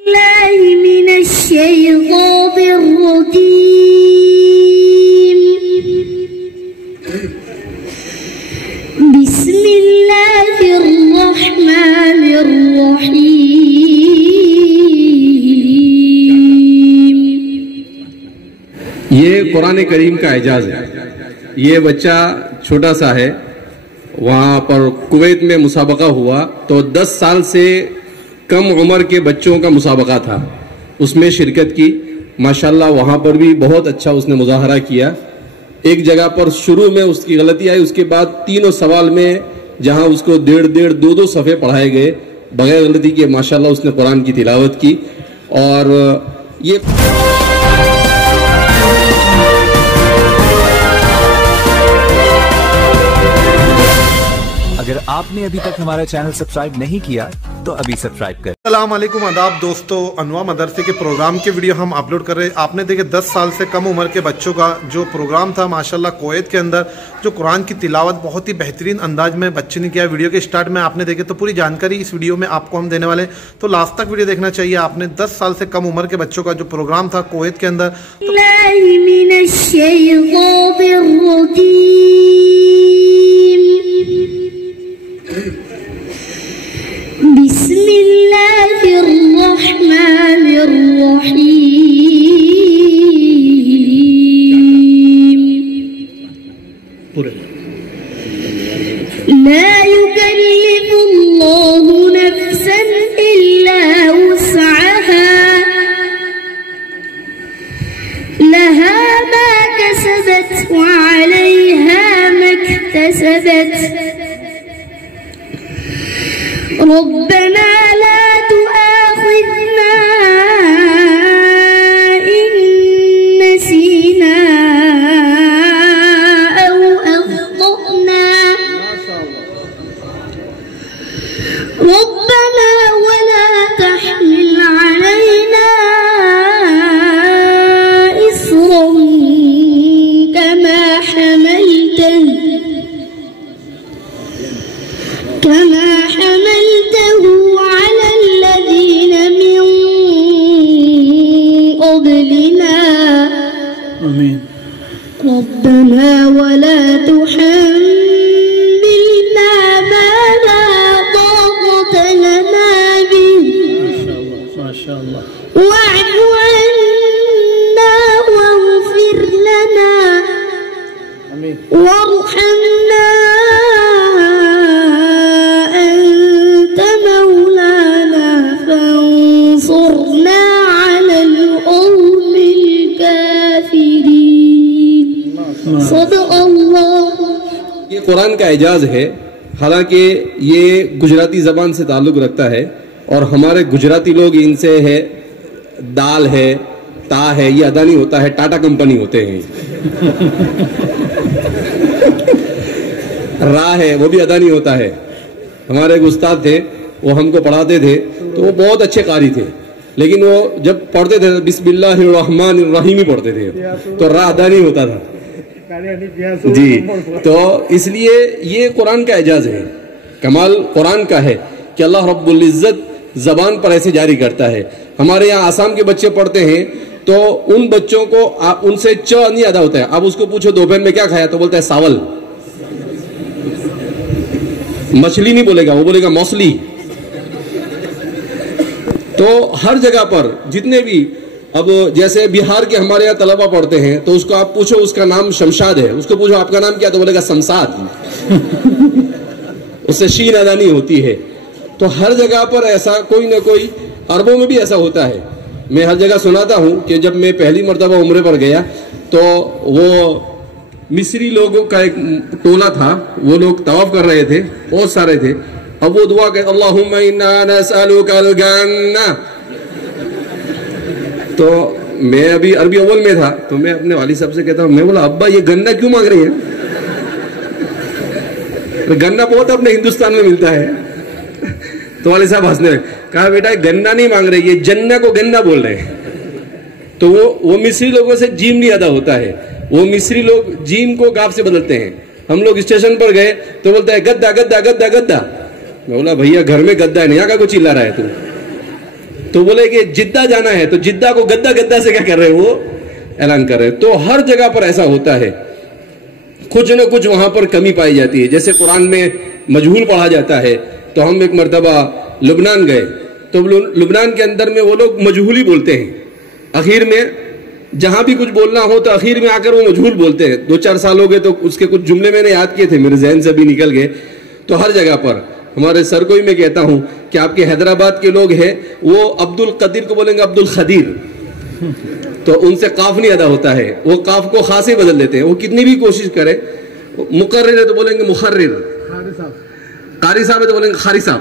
من الشيطان الرجيم بسم الله الرحمن الرحيم. یہ قرآن کریم کا اعجاز ہے. یہ بچہ چھوٹا سا ہے, وہاں پر کویت میں مسابقہ ہوا تو 10 سال سے کم عمر کے بچوں کا مسابقہ تھا, اس میں شرکت کی. ماشاءاللہ وہاں پر بھی بہت اچھا اس نے مظاہرہ کیا. ایک جگہ پر شروع میں اس کی غلطی آئی, اس کے بعد تینوں سوال میں جہاں اس کو 1.5 صفحے پڑھائے گئے بغیر غلطی کے, ماشاءاللہ اس نے قرآن کی تلاوت کی. اور یہ اگر آپ نے ابھی تک ہمارا چینل سبسکرائب نہیں کیا تو ابھی سبسکرائب کریں. السلام علیکم, آداب دوستو. انواع مدرسے کے پروگرام کے ویڈیو ہم اپلوڈ کر رہے ہیں. آپ نے دیکھے 10 سال سے کم عمر کے بچوں کا جو پروگرام تھا ماشاءاللہ کویت کے اندر, جو قرآن کی تلاوت بہت ہی بہترین انداز میں بچے نے کیا. ویڈیو کے سٹارٹ میں آپ نے دیکھے تو پوری جانکاری اس ویڈیو میں آپ کو ہم دینے والے ہیں, تو لاسٹ تک ویڈیو دیکھنا چاہیے. آپ نے 10 سال سے کم عمر کے بچوں کا جو پروگرام تھا کویت کے اندر من الشيطان الرجيم بسم الله الرحمن الرحيم. لا يكلف الله نفسا إلا وسعها لها ما كسبت وعليها ما اكتسبت ربنا لا تؤاخذنا إن نسينا أو أخطأنا ربنا ولا تحمل علينا إصرا كما حملته على الذين من قبلنا ربنا ولا تحملنا ما لا طاقة لنا به واعف عنا واغفر لنا وارحمنا یہ قرآن کا اعجاز ہے. حالانکہ یہ گجراتی زبان سے تعلق رکھتا ہے اور ہمارے گجراتی لوگ ان سے ہے دال ہے, تا ہے, یہ ادا نہیں ہوتا ہے, ٹاٹا کمپنی ہوتے ہیں. را ہے وہ بھی ادا نہیں ہوتا ہے. ہمارے ایک استاد تھے, وہ ہم کو پڑھاتے تھے تو وہ بہت اچھے قاری تھے, لیکن وہ جب پڑھتے تھے بسم اللہ الرحمن الرحیم ہی پڑھتے تھے, تو را ادا نہیں ہوتا تھا. جی, تو اس لیے یہ قرآن کا اعجاز ہے. کمال قرآن کا ہے کہ اللہ رب العزت زبان پر ایسے جاری کرتا ہے. ہمارے یہاں آسام کے بچے پڑھتے ہیں تو ان بچوں کو ان سے چ نہیں ادا ہوتا ہے. اب اس کو پوچھو دوپہر میں کیا کھایا تو بولتا ہے ساول. مچھلی نہیں بولے گا, وہ بولے گا موسلی. تو ہر جگہ پر جتنے بھی, اب جیسے بہار کے ہمارے یہاں طلبہ پڑھتے ہیں تو اس کو آپ پوچھو اس کا نام شمشاد ہے, اس کو پوچھو آپ کا نام کیا تو بولے گا سمساد. اس سے شین ادا نہیں ہوتی ہے. تو ہر جگہ پر ایسا کوئی نہ کوئی, عربوں میں بھی ایسا ہوتا ہے. میں ہر جگہ سناتا ہوں کہ جب میں پہلی مرتبہ عمرے پر گیا تو وہ مصری لوگوں کا ایک ٹولہ تھا, وہ لوگ طواف کر رہے تھے, بہت سارے تھے. اب وہ دعا کہ اللہم انا نسألک الجنہ, تو میں ابھی عربی اول میں تھا تو میں اپنے والد صاحب سے کہتا ہوں, میں بولا ابا یہ گنا کیوں مانگ رہی ہیں؟ گنا بہت اپنے ہندوستان میں ملتا ہے. تو والد صاحب ہنسنے لگے, کہا بیٹا گنا نہیں مانگ رہے, یہ جنہ کو گنا بول رہے ہیں. تو وہ مصری لوگوں سے جیم نہیں ادا ہوتا ہے, وہ مصری لوگ جیم کو گاف سے بدلتے ہیں. ہم لوگ اسٹیشن پر گئے تو بولتا ہے گدا گدا گدا گدا. میں بولا بھیا گھر میں گدا ہے نہیں, یہاں کا کو چلا رہا ہے تو تو بولے کہ جدہ جانا ہے تو جدہ کو گدہ گدہ سے کیا کر رہے ہیں وہ اعلان کر رہے ہیں. تو ہر جگہ پر ایسا ہوتا ہے, کچھ نہ کچھ وہاں پر کمی پائی جاتی ہے. جیسے قرآن میں مجہول پڑھا جاتا ہے, تو ہم ایک مرتبہ لبنان گئے تو لبنان کے اندر میں وہ لوگ مجہول ہی بولتے ہیں. اخیر میں جہاں بھی کچھ بولنا ہو تو اخیر میں آ کر وہ مجہول بولتے ہیں. 2-4 سال ہو گئے تو اس کے کچھ جملے میں نے یاد کیے تھے, میرے ذہن سے بھی نکل گئے. تو ہر جگہ پر ہمارے سر کو ہی میں کہتا ہوں کہ آپ کے حیدرآباد کے لوگ ہیں وہ عبد القدیر کو بولیں گے عبد الخدیر, تو ان سے قاف نہیں ادا ہوتا ہے, وہ قاف کو خاص ہی بدل دیتے ہیں. وہ کتنی بھی کوشش کرے, مقرر ہے تو بولیں گے مخرر, قاری صاحب ہے تو بولیں گے قاری صاحب.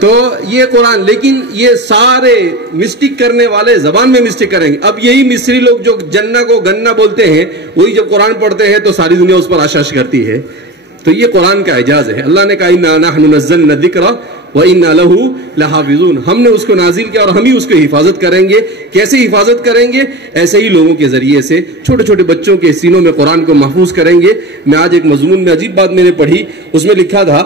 تو یہ قرآن, لیکن یہ سارے مسٹیک کرنے والے زبان میں مسٹیک کریں گے. اب یہی مصری لوگ جو جنہ کو گنہ بولتے ہیں, وہی جب قرآن پڑھتے ہیں تو ساری دنیا اس پر آشاش کرتی ہے. تو یہ قرآن کا اعجاز ہے. اللہ نے کہا اِنَّا نَحْنُ نَزَّلْنَا الذِّكْرَ وَإِنَّا لَهُ لَحَافِظُونَ, ہم نے اس کو نازل کیا اور ہم ہی اس کی حفاظت کریں گے. کیسے حفاظت کریں گے؟ ایسے ہی لوگوں کے ذریعے سے, چھوٹے چھوٹے بچوں کے سینوں میں قرآن کو محفوظ کریں گے. میں آج ایک مضمون میں عجیب بات میں نے پڑھی, اس میں لکھا تھا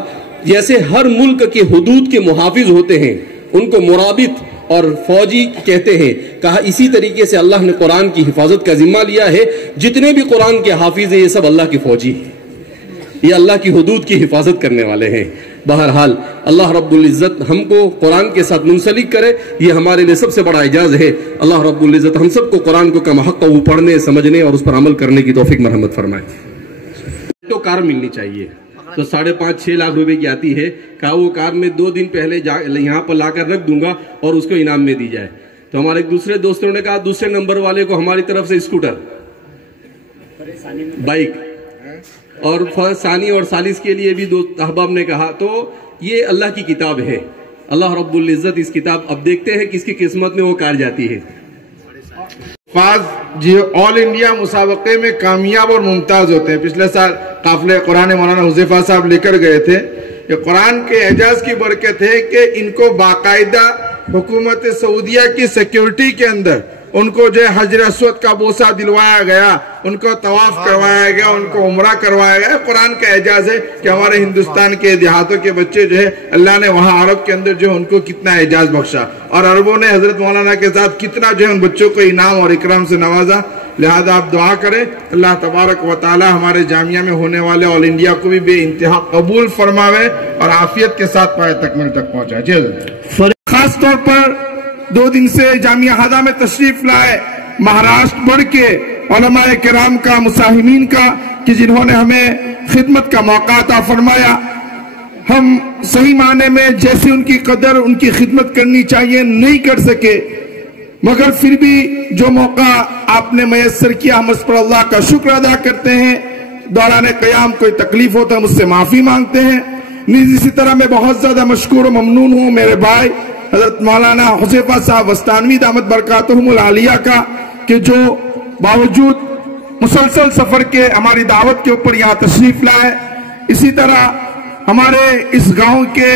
جیسے ہر ملک کے حدود کے محافظ ہوتے ہیں ان کو مرابط اور فوجی کہتے ہیں, کہا اسی طریقے سے اللہ نے قرآن کی حفاظت کا ذمہ لیا ہے. جتنے بھی قرآن کے حافظ ہیں یہ سب اللہ کے فوجی ہیں, یہ اللہ کی حدود کی حفاظت کرنے والے ہیں. بہرحال اللہ رب العزت ہم کو قرآن کے ساتھ منسلک کرے, یہ ہمارے لیے سب سے بڑا اعجاز ہے. اللہ رب العزت ہم سب کو قرآن کو کم حق وہ پڑھنے, سمجھنے اور اس پر عمل کرنے کی توفیق مرحمت فرمائے. تو کار ملنی چاہیے, تو 5.5-6 لاکھ روپے کی آتی ہے. کہا وہ کار میں 2 دن پہلے یہاں پر لا کر رکھ دوں گا اور اس کو انعام میں دی جائے. تو ہمارے ایک دوسرے دوستوں نے کہا دوسرے نمبر والے کو ہماری طرف سے اسکوٹر, بائک, اور ثانی اور ثالث کے لیے بھی 2 احباب نے کہا. تو یہ اللہ کی کتاب ہے. اللہ رب العزت اس کتاب, اب دیکھتے ہیں کس کی قسمت میں وہ کار جاتی ہے. فاز جی آل انڈیا مسابقے میں کامیاب اور ممتاز ہوتے ہیں. پچھلے سال قافلہ قرآن مولانا حذیفہ صاحب لے کر گئے تھے. یہ قرآن کے اعجاز کی برکت ہے کہ ان کو باقاعدہ حکومت سعودیہ کی سیکیورٹی کے اندر ان کو جو حجر اسود کا بوسہ دلوایا گیا, ان کو طواف کروایا گیا, ان کو عمرہ کروایا گیا. قرآن کا اعجاز ہے کہ ہمارے ہندوستان کے دیہاتوں کے بچے جو ہے اللہ نے وہاں عرب کے اندر جو ہے ان کو کتنا اعجاز بخشا, اور عربوں نے حضرت مولانا کے ساتھ کتنا جو ہے ان بچوں کو انعام اور اکرام سے نوازا. لہذا آپ دعا کریں اللہ تبارک و تعالی ہمارے جامعہ میں ہونے والے آل انڈیا کو بھی بے انتہا قبول فرماوے اور عافیت کے ساتھ پائے تکمیل تک پہنچائے. جی خاص طور پر 2 دن سے جامعہ ہادہ میں تشریف لائے مہاراشٹر بڑھ کے علماء کرام کا, مساہمین کا, کہ جنہوں نے ہمیں خدمت کا موقع عطا فرمایا. ہم صحیح معنی میں جیسے ان کی قدر, ان کی خدمت کرنی چاہیے نہیں کر سکے, مگر پھر بھی جو موقع آپ نے میسر کیا ہم اس پر اللہ کا شکر ادا کرتے ہیں. دوران قیام کوئی تکلیف ہوتا ہے مجھ سے معافی مانگتے ہیں. اسی طرح میں بہت زیادہ مشکور و ممنون ہوں میرے بھائی حضرت مولانا حذیفہ صاحب وستانوی دامت برکاتہم العالیہ کا, کہ جو باوجود مسلسل سفر کے ہماری دعوت کے اوپر یہاں تشریف لائے. اسی طرح ہمارے اس گاؤں کے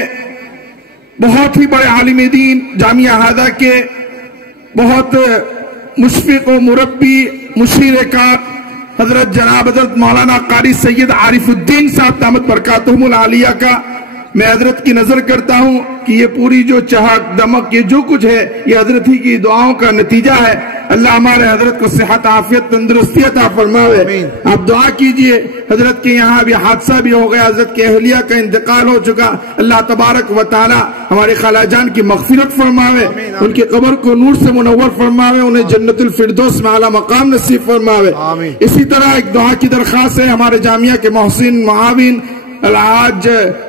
بہت ہی بڑے عالم دین, جامعہ ہادہ کے بہت مشفق و مربی, مشیر کار حضرت جناب حضرت مولانا قاری سید عارف الدین صاحب دامت برکاتہم العالیہ کا میں حضرت کی نظر کرتا ہوں کہ یہ پوری جو چہک دمک یہ جو کچھ ہے یہ حضرت ہی کی دعاؤں کا نتیجہ ہے. اللہ ہمارے حضرت کو صحت عافیت تندرستی عطا فرماوے. آپ دعا کیجئے حضرت کے یہاں بھی حادثہ بھی ہو گیا, حضرت کے اہلیہ کا انتقال ہو چکا. اللہ تبارک و تعالی ہمارے خالہ جان کی مغفرت فرماوے, ان کی قبر کو نور سے منور فرماوے, انہیں جنت الفردوس میں اعلیٰ مقام نصیب فرماوے. اسی طرح ایک دعا کی درخواست ہے ہمارے جامعہ کے محسن معاون الحاج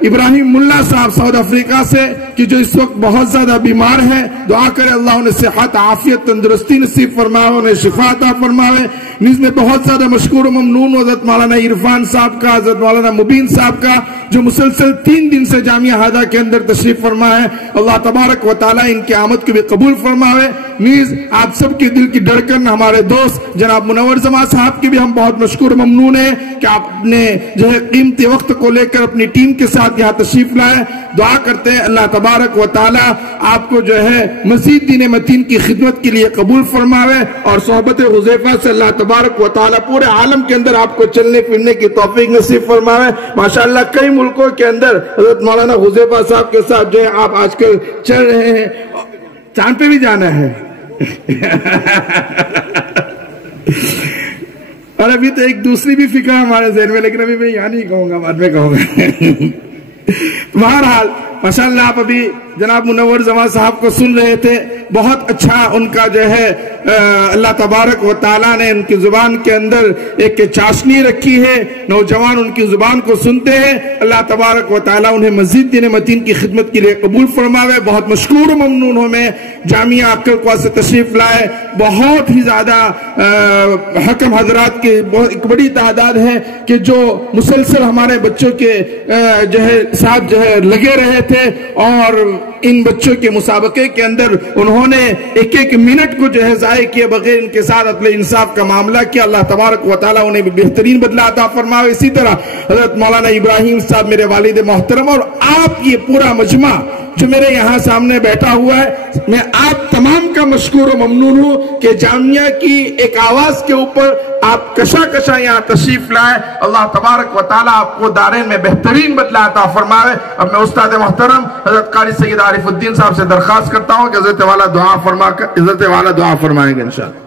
ابراہیم ملا صاحب ساؤتھ افریقہ سے, کہ جو اس وقت بہت زیادہ بیمار ہیں. دعا کرے اللہ انہیں صحت عافیت تندرستی نصیب فرماوے, انہیں شفا عطا فرماوے. نیز میں بہت زیادہ مشکور و ممنون حضرت مولانا عرفان صاحب کا, حضرت مولانا مبین صاحب کا, جو مسلسل 3 دن سے جامعہ ہادہ کے اندر تشریف فرما ہے. اللہ تبارک و تعالی ان کی آمد کو بھی قبول فرماوے. نیز آپ سب کے دل کی دھڑکن ہمارے دوست جناب منور زمان صاحب کی بھی ہم بہت مشکور ممنون ہیں کہ آپ نے جو ہے قیمتی وقت کو لے کر اپنی ٹیم کے ساتھ یہاں تشریف لائے. دعا کرتے ہیں اللہ تبارک و تعالی آپ کو جو ہے مزید دین متین کی خدمت کے لیے قبول فرماوے اور صحبت حذیفہ سے اللہ تبارک و تعالی پورے عالم کے اندر آپ کو چلنے پھرنے کی توفیق نصیب فرماوے. ماشاءاللہ کئی ملکوں کے اندر حضرت مولانا حذیفہ صاحب کے ساتھ جو ہے آپ آج کل چل رہے ہیں. چاند پہ بھی جانا ہے اور ابھی تو ایک دوسری بھی فکر ہے ہمارے ذہن میں، لیکن ابھی میں یہاں نہیں کہوں گا، بعد میں کہوں گا. بہرحال ماشاءاللہ آپ ابھی جناب منور زمان صاحب کو سن رہے تھے. بہت اچھا ان کا جو ہے اللہ تبارک و تعالیٰ نے ان کی زبان کے اندر ایک چاشنی رکھی ہے. نوجوان ان کی زبان کو سنتے ہیں. اللہ تبارک و تعالیٰ انہیں مزید دین متین کی خدمت کے لیے قبول فرماوے. بہت مشکور و ممنون ہوں میں جامعہ عقل قوا سے تشریف لائے. بہت ہی زیادہ حکم حضرات کی ایک بڑی تعداد ہے کہ جو مسلسل ہمارے بچوں کے جو ہے ساتھ جو ہے لگے رہے تھے اور ان بچوں کے مسابقے کے اندر انہوں نے ایک ایک منٹ کو جو ہے ضائع کیے بغیر ان کے ساتھ عدل انصاف کا معاملہ کیا. اللہ تبارک و تعالیٰ انہیں بھی بہترین بدلہ عطا فرمائے. اسی طرح حضرت مولانا ابراہیم صاحب میرے والد محترم اور آپ یہ پورا مجمع جو میرے یہاں سامنے بیٹھا ہوا ہے، میں آپ تمام کا مشکور و ممنون ہوں کہ جامعہ کی ایک آواز کے اوپر آپ کشا کشا یہاں تشریف لائے. اللہ تبارک و تعالیٰ آپ کو دارین میں بہترین بدلہ عطا فرمائے. اب میں استاد محترم حضرت قاری سید عارف الدین صاحب سے درخواست کرتا ہوں کہ عزت والا دعا فرمائیں گے انشاءاللہ.